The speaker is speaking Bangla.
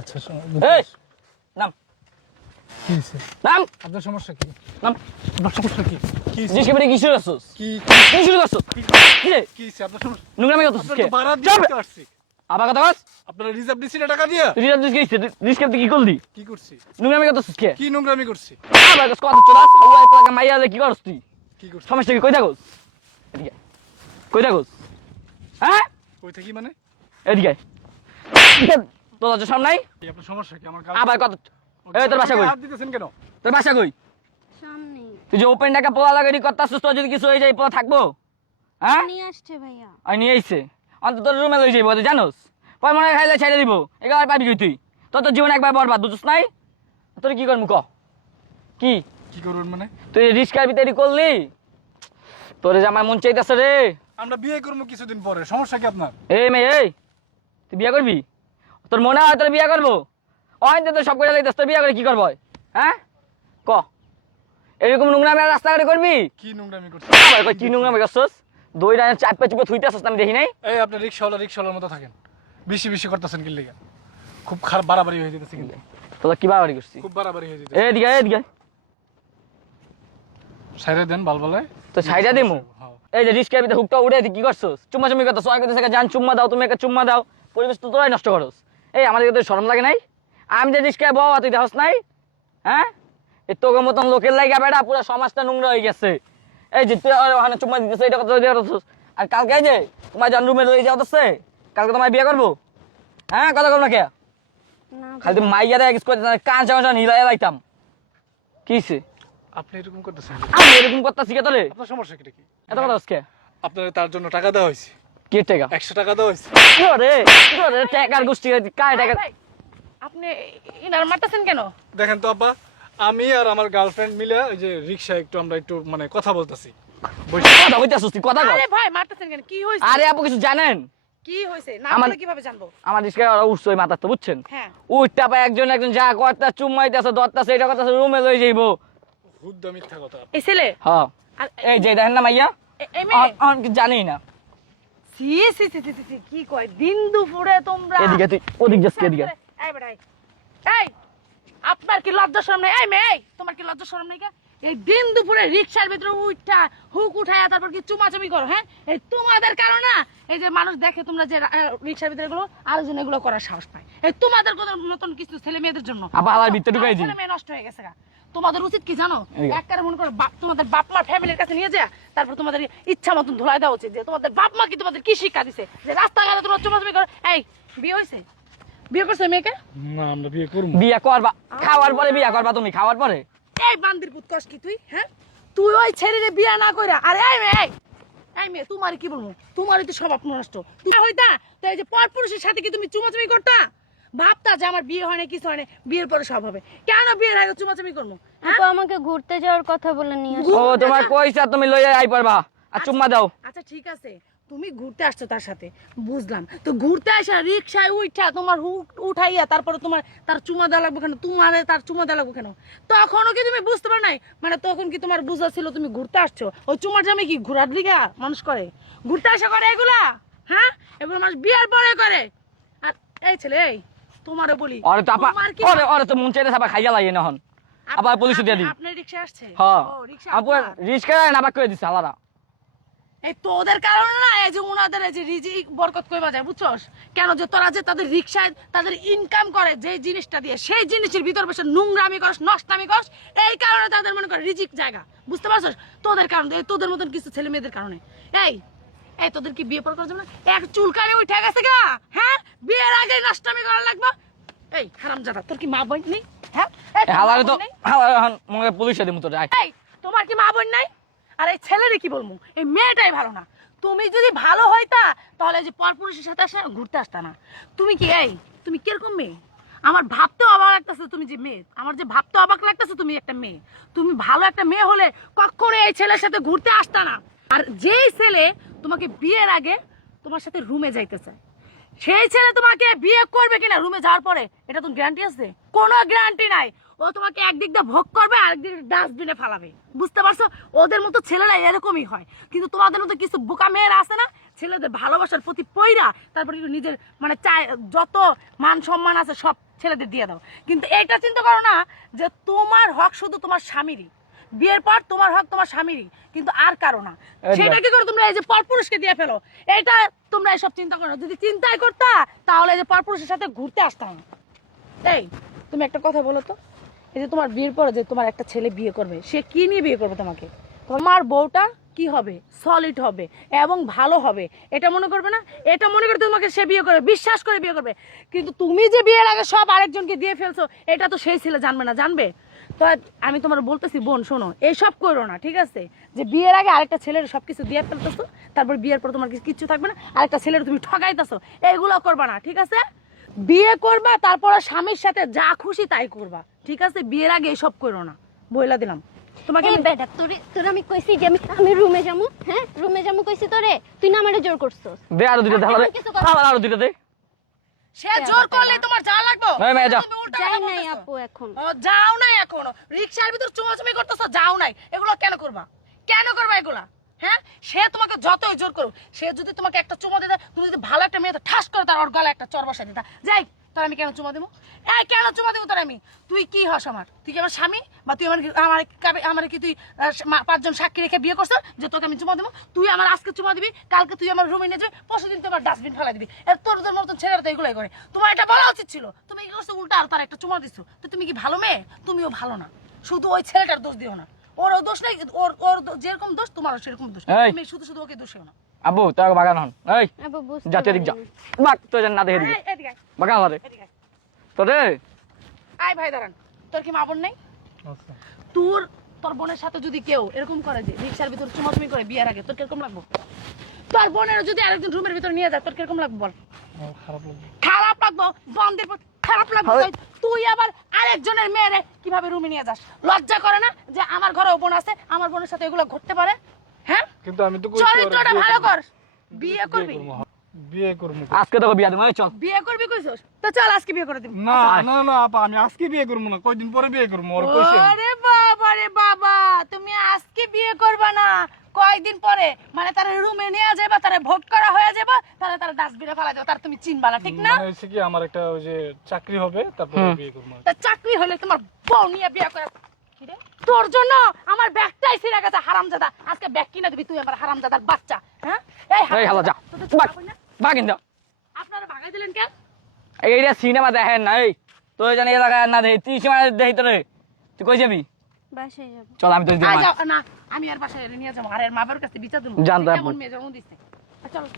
আচ্ছা এই নাম কি হইছে? নাম আপনার সমস্যা কি? নাম আপনার সমস্যা কি? কি হইছে? জিজ্ঞেস করে কিছু আসছস কি কিছু আসছস কি রে কি হইছে? আপনার সমস্যা? নোংরামি কত আপনার কে তো ভাড়া দিতে আসছি। আবার কথা বল আপনারা রিজার্ভ দিছি না টাকা দিয়া? তুই রাত দিস রিস্ক কি করলি কি করছি? নোংরামি কত কে কি নোংরামি করছি? আবার কথা চোরাস হাওয়া এলাকা মাইয়ালে কি করছ তুই কি করছি? সমস্যা কি কই থাকস এদিকে কই থাকস হ্যাঁ কই থাকি মানে? এদিকে তোর লজ্জা শরম নাই কি আপনার সমস্যা কি? আমার আবার কত এই তোর বাসা কই হাত দিতেছেন কেন? তোর বাসা কই সামনে তুই যে ওপেন টাকা পোলা লাগাই করতাছিস তোর যদি কিছু হয়ে যায় পোলা থাকবো হ্যাঁ নিয়ে আসছে ভাইয়া। আর নিয়ে আইছে অন্তত তোর রুমে লই যাইব তুই জানোস পরে মনে হয় খাইলে ছেড়ে দিব এবার পাবি কই তুই তোর তো জীবন একবার বরবাদ বুঝছিস নাই তোর কি করবো ক কি কি করবেন মানে? তুই রিস্কার ভিতরে করলি তোর যে আমার মন চাইতেছে রে আমরা বিয়ে করবো কিছুদিন পরে, সমস্যা কি আপনার? এই মেয়ে এই তুই বিয়ে করবি তোর মনে হয় তোর বিয়ে করবো অয়ন তো সব করে লাইতেছ তোর বিয়ে করে কি করবো হ্যাঁ ক এরকম নোংরামি আর রাস্তাঘাটে করবি কি নোংরামি করছি? আবার কই কি নোংরামি করছস দই রানে চাপ পে চুপে থুইতেছস আমি দেখি নাই এই আপনি রিক্সাওয়ালার মতো থাকেন। বেশি বেশি করতেছেন কি লিগা? খুব খারাপ বাড়াবাড়ি হয়ে যেতেছে কিন্তু। তোরা কি বাড়াবাড়ি করছিস খুব বাড়াবাড়ি হয়ে যেতেছে। এদিকে এদিকে সাইরে দেন বালবালায়। তো সাইডা দিমু হ্যাঁ। এই যে রিস্কের ভিতরে হুকটা উড়ে কি করছস চুম্মা চুম্মি করতেছ ওই কথা জান চুম্মা দাও তুমি একটা চুম্মা দাও পরিবেশ তো তোরাই নষ্ট করস এই আমাদের তো শরম লাগে নাই আমি যে রিস্কে বউ তুই দেখস নাই হ্যাঁ এই তোকে মতন লোকের লাগা বেড়া পুরো সমাজটা নোংরা হয়ে গেছে এই যে তুই ওখানে চুম্মা দিতেছ এটা কথা দিতেছস আর কালকে এই যে তোমার জান রুমে লই যাওতেছে কালকে তোমার বিয়ে করবো হ্যাঁ কথা কম না কে না খালি তুমি মাইয়ারে এক্স করতে কান চামচা নিলাই লাইতাম কিছে আপনি এরকম করতেছেন? আমি এরকম করতেছি কে তোরে আপনার সমস্যা কি? এত কথা হচ্ছে আপনার তার জন্য টাকা দেওয়া হয়েছে, কে টাকা 100 টাকা দেওয়া হয়েছে। রে টাকার গোষ্ঠী কায় টাকা ভাই, আপনি ইনার মারতেছেন কেন? দেখেন তো আব্বা, আমি আর আমার গার্লফ্রেন্ড মিলে ওই যে রিক্সা আমরা একটু মানে কথা বলতেছি। কথা কইতাছিস তুই কথা কর আরে ভাই মারতেছেন কেন? কি হইছে? আরে আপু কিছু জানেন কি হইছে? না আমার- বলে কিভাবে জানবো? আমার রিস্কা ওরা উঠছে ওই মাথার তো বুঝছেন হ্যাঁ। উঠটা পায় একজন একজন যা করতা চুম্মাইতেছে দত্তাছে এটা করতেছে রুমে লই যাইবো হুদ্দা মিথ্যা কথা। এই ছেলে হ্যাঁ আর এই যে দেখেন না মাইয়া এই মেয়ে আমি কিছু জানি না সি সি সি সি সি, সি, কি কয় দিন দুপুরে তোমরা এদিকে তুই ওদিক যাস এদিকে এই বেটাই এই আপনার কি লজ্জা শরম নাই? এই মেয়ে এই, তোমার কি লজ্জা শরম নাই? এই দিন দুপুরে রিকশার ভিতরে উঠা হুক উঠায়া তারপর কি চুমাচুমি করো? হ্যাঁ, এই তোমাদের কারণে না এই যে মানুষ দেখে তোমরা যে রিকশার ভিতরে গুলো আরেকজন এগুলো করার সাহস পায়। এই তোমাদের মতন কিছু ছেলে মেয়েদের জন্য আবার আলার ভিতরে ঢুকাই দিই ছেলে মেয়ে নষ্ট হয়ে গেছে গা। তোমাদের উচিত কি জানো? এদিকে। একবারে মনে করো তোমাদের বাপ মার ফ্যামিলির কাছে নিয়ে যা তারপর তোমাদের ইচ্ছা মতন ধুলাই দেওয়া উচিত যে তোমাদের বাপ মা কি তোমাদের কি শিক্ষা দিছে যে রাস্তাঘাটে তোমরা চুমাচুমি করো। এই বিয়ে হয়েছে? বিয়ে করছো মেয়েকে? না আমরা বিয়ে করব। বিয়া করবা খাওয়ার পরে বিয়া করবা তুমি খাওয়ার পরে এই বান্দির পুত কস কি তুই? হ্যাঁ, তুই ওই ছেলেরে বিয়ে না কইরা আরে এই মেয়ে এই মেয়ে তোমার কি বলবো? তোমারই তো স্বভাব নষ্ট। তুই হইতা তো এই যে পরপুরুষের সাথে কি তুমি চুমাচুমি করতা? ভাবতা যে আমার বিয়ে হয় না কিছু হয় না, বিয়ের পরে সব হবে। কেন বিয়ের আগে চুমাচুমি করবো? হ্যাঁ? আপু আমাকে ঘুরতে যাওয়ার কথা বলে নিয়ে আসছে। ও তোমার কইছা তুমি লই আই পারবা আর চুম্মা দাও আচ্ছা ঠিক আছে, তুমি ঘুরতে আসছো তার সাথে বুঝলাম, তো ঘুরতে আসা রিক্সায় উঠা তোমার হুক উঠাইয়া তারপরে তোমার তার চুমা দেওয়া লাগবে কেন? তোমার তার চুমা দেওয়া লাগবে কেন? তখনও কি তুমি বুঝতে পারো নাই? মানে তখন কি তোমার বুঝা ছিল তুমি ঘুরতে আসছো? ওই চুমার জামে কি ঘোরার দিকে মানুষ করে? ঘুরতে আসা করে এগুলা? হ্যাঁ, এগুলো মানুষ বিয়ার পরে করে। আর এই ছেলে এই তোমারও বলি, আরে তো আপা তোমার কি ওরে ওরে তো মন চাইতে আবার খাইয়া লাগে নহন আবার পুলিশ দিয়া দি আপনার রিক্সা আসছে? হ্যাঁ ও, রিক্সা আপু আপনার। রিস্কা না বাক করে দিছে আলাদা এই তোদের কারণে না এই যে উনাদের এই যে রিজিক বরকত কইবা যায় বুঝছস? কেন যে তোরা যে তাদের রিক্সায় তাদের ইনকাম করে যে জিনিসটা দিয়ে সেই জিনিসের ভিতর বসে নোংরামি করস নষ্টামি করস, এই কারণে তাদের মনে করে রিজিক জায়গা। বুঝতে পারছস? তোদের কারণে এই তোদের মতন কিছু ছেলে মেয়েদের কারণে। এই এই তোদের কি বিয়ে পর করা যাবে না? এক চুলকানি উঠে গেছে গা। হ্যাঁ, বিয়ের আগে নষ্টামি করা লাগবে। এই হারামজাদা তোর কি মা বোন নেই? হ্যাঁ, এই, তোর মা হালারে তো বোন নেই? হালারে মনে পুলিশে দিমু তো যাই এই তোমার কি মা বোন নাই? আর এই ছেলেরে কি বলবো? এই মেয়েটাই ভালো না। তুমি যদি ভালো হইতা তাহলে যে পরপুরুষের সাথে আসে ঘুরতে আসতা না। তুমি কি এই তুমি কিরকম মেয়ে? আমার ভাবতেও অবাক লাগতেছে তুমি যে মেয়ে, আমার যে ভাবতে অবাক লাগতেছে তুমি একটা মেয়ে। তুমি ভালো একটা মেয়ে হলে কখনো এই ছেলের সাথে ঘুরতে আসতা না। আর যেই ছেলে তোমাকে বিয়ের আগে তোমার সাথে রুমে যাইতে চায়, সেই ছেলে তোমাকে বিয়ে করবে কিনা রুমে যাওয়ার পরে এটা তো গ্যারান্টি আছে? কোনো গ্যারান্টি নাই। ও তোমাকে একদিক দিয়ে ভোগ করবে আর একদিক দিয়ে ডাস্টবিনে ফালাবে। বুঝতে পারছো? ওদের মতো ছেলেরা এরকমই হয়। কিন্তু তোমাদের মতো কিছু বোকা মেয়েরা আছে না, ছেলেদের ভালোবাসার প্রতি পইরা তারপরে নিজের মানে চায় যত মান সম্মান আছে সব ছেলেদের দিয়ে দাও, কিন্তু এটা চিন্তা করো না যে তোমার হক শুধু তোমার স্বামীরই, বিয়ের পর তোমার হক তোমার স্বামীরই, কিন্তু আর কারো না। সেটা কি করে তোমরা এই যে পরপুরুষকে দিয়ে ফেলো, এটা তোমরা এসব চিন্তা করো না। যদি চিন্তাই করতা তাহলে এই যে পরপুরুষের সাথে ঘুরতে আসতাম না। এই তুমি একটা কথা বলো তো, এই যে তোমার বিয়ের পরে যে তোমার একটা ছেলে বিয়ে করবে, সে কি নিয়ে বিয়ে করবে তোমাকে? তোমার বউটা কি হবে? সলিড হবে এবং ভালো হবে, এটা মনে করবে না? এটা মনে করে তোমাকে সে বিয়ে করবে, বিশ্বাস করে বিয়ে করবে। কিন্তু তুমি যে বিয়ের আগে সব আরেকজনকে দিয়ে ফেলছো, এটা তো সেই ছেলে জানবে না, জানবে? তো আমি তোমার বলতেছি বোন, শোনো, এইসব করো না, ঠিক আছে? যে বিয়ের আগে আরেকটা ছেলের সবকিছু দিয়ে ফেলতেছো, তারপর বিয়ের পর তোমার কিচ্ছু থাকবে না, আরেকটা ছেলের তুমি ঠকাইতেছো, এইগুলো করবা না, ঠিক আছে? বিয়ে করবা, তারপরে স্বামীর সাথে যা খুশি তাই করবা, ঠিক আছে? বিয়ের আগে এসব করো না, বইলা দিলাম তোমাকে। এই বেটা, তোর আমি কইছি যে আমি রুমে যামু, হ্যাঁ রুমে যামু কইছি তোরে, তুই না আমারে জোর করছস। দে আরো দুইটা ধালা দে, কিছু কথা- আরো দুইটা দে। সে জোর করলে তোমার যা লাগবে? এই মেয়ে যা। তুমি উল্টা যাই কথা নাই বলতেছো। আপু এখন। ও যাও নাই এখনো, রিকশার ভিতর চুমাচুমি করতেছো, যাও নাই। এগুলো কেন করবা? কেন করবা এগুলা? হ্যাঁ, সে তোমাকে যতই জোর করুক, সে যদি তোমাকে একটা চুমা দিতে, তুমি যদি ভালো একটা মেয়ে তো ঠাস করে তার ওর গলায় একটা চর বসাই দিতা, যাই তোর আমি কেন চুমা দেবো? এই কেন চুমা দেবো তোর আমি? তুই কি হস আমার? তুই কি আমার স্বামী? বা তুই আমার কি তুই 5 জন সাক্ষী রেখে বিয়ে করছিস যে তোকে আমি চুমা দেবো? তুই আমার আজকে চুমা দিবি, কালকে তুই আমার রুমে নিয়ে যাবি, পরশুদিন তুই আমার ডাস্টবিন ফেলাই দিবি। তোর মতন ছেলেরা তো এগুলোই করে। তোমার এটা বলা উচিত ছিল, তুমি কি করছো? উল্টা আর তার একটা চুমা দিচ্ছ। তো তুমি কি ভালো মেয়ে? তুমিও ভালো না। শুধু ওই ছেলেটার দোষ দিও না, ওরও দোষ নেই, ওর যেরকম দোষ তোমারও সেরকম দোষ। এই। তুমি শুধু ওকে দোষেও না। আব্বু তোকে বাগান হন, এই আপু বুঝতে জাতীয় দিক যা, পারিনি। বাক তো জান না দেখে দিকে এই, এদিকে আয়, বাগান হরে এদিকে আয়। তোরে। আয় ভাই দাঁড়ান, তোর কি মা বোন নেই? আচ্ছা তোর বোনের সাথে যদি কেউ এরকম করে যে রিক্সার ভিতর চুমাচুমি করে বিয়ের আগে, তোর কিরকম লাগবে? তোর বোনের যদি আরেকজন রুমের ভিতর নিয়ে যায়, তোর কিরকম লাগবে বল? আমার খারাপ লাগবে। খারাপ লাগবে, বন্ধের পর খারাপ লাগবে। হয়। তুই আবার আরেকজনের মেয়েরে কিভাবে রুমে নিয়ে যাস? লজ্জা করে না যে আমার ঘরে বোন আছে, আমার বোনের সাথে এগুলো ঘটতে পারে? হ্যাঁ, কিন্তু আমি তো কইছি চরিত্রটা বিয়ে ভালো করবো। কর, বিয়ে করবি। বিয়ে করবো। আজকে তোকে বিয়া দেবো, এই চল। বিয়ে করবি কইছস? তো চল আজকে বিয়ে করে দিবি। না না না আপা, আমি আজকে বিয়ে করবো না, কয়দিন পরে বিয়ে করবো। ওর কইছে ওরে বাবা রে বাবা, তুমি আজকে বিয়ে করবা না, কয়দিন পরে? মানে তার রুমে নিয়ে যাবা, তারে ভোট করা হয়ে যাবা, তার ডাস্টবিনে ফেলা দেবা, তার তুমি চিনবা না, ঠিক না? মানে হচ্ছে কি আমার একটা ওই যে চাকরি হবে, তারপরে বিয়ে করবো। তা চাকরি হলে তোমার বউ নিয়ে বিয়ে করে কি রে? তোর জন্য আমার ব্যাগটাই ছিঁড়ে গেছে, হারামজাদা। আজকে ব্যাগ কিনা দিবি তুই, আমার হারামজাদার বাচ্চা। হ্যাঁ, এই হালা যা, তোদের ছোট বাক বোন না? বাগিন যা। আপনারা ভাগাই দিলেন কেন? এইটা সিনেমা দেখেন না, এই তোর জানি এই জায়গায় না দেখি, তুই সীমা দেখি তোরে, তুই কই যাবি? বাসায় যাবো। চল আমি তোর আয় যাও, না আমি আর বাসায় নিয়ে যাবো, আর এর মা বাবার কাছে বিচার দেবো জানতো যে আপু। কেমন মেয়ে জন্ম দিচ্ছে। চলো।